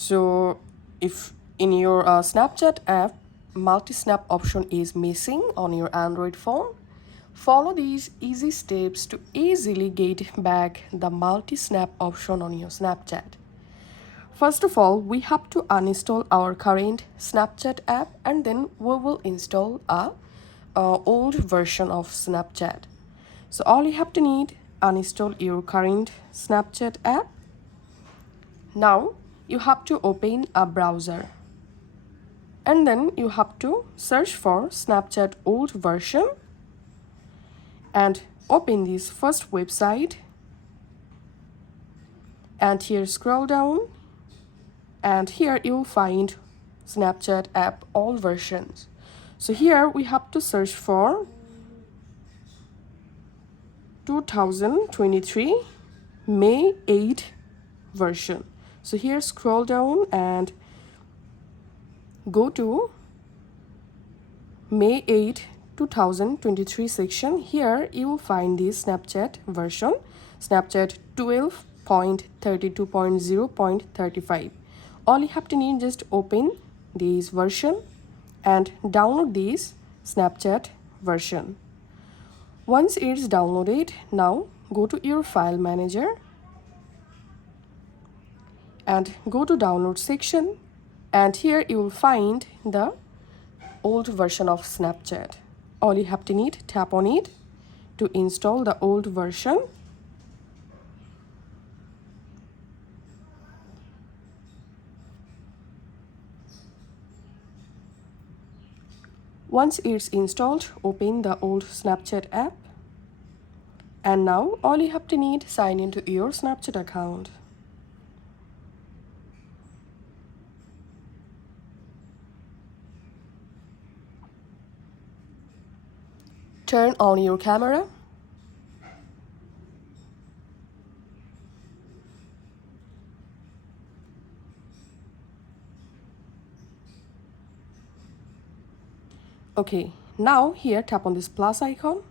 So if in your Snapchat app multi-snap option is missing on your Android phone, follow these easy steps to easily get back the multi-snap option on your Snapchat. First of all, we have to uninstall our current Snapchat app, and then we will install a old version of Snapchat. So all you have to need, uninstall your current Snapchat app. Now you have to open a browser, and then you have to search for Snapchat old version and open this first website, and here scroll down, and here you'll find Snapchat app all versions. So here we have to search for 2023 May 8 version. So here scroll down and go to May 8 2023 section. Here you will find this Snapchat version, Snapchat 12.32.0.35. All you have to need, just open this version and download this Snapchat version. Once it's downloaded, now go to your file manager and go to download section, and here you will find the old version of Snapchat. All you have to need, tap on it to install the old version. Once it's installed, open the old Snapchat app, and now all you have to need, sign into your Snapchat account. Turn on your camera. Okay, now here tap on this plus icon,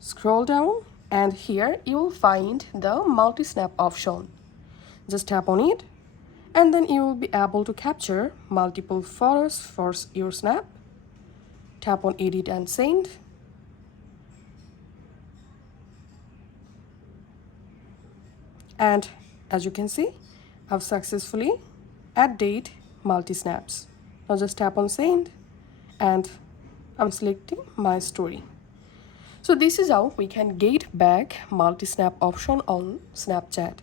scroll down, and here you will find the multi-snap option. Just tap on it, and then you will be able to capture multiple photos for your snap. Tap on edit and send. And as you can see, I've successfully added multi-snaps. Now just tap on send, and I'm selecting my story. So this is how we can get back multi-snap option on Snapchat.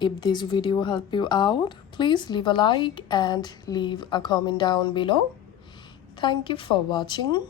If this video helped you out, please leave a like and leave a comment down below. Thank you for watching.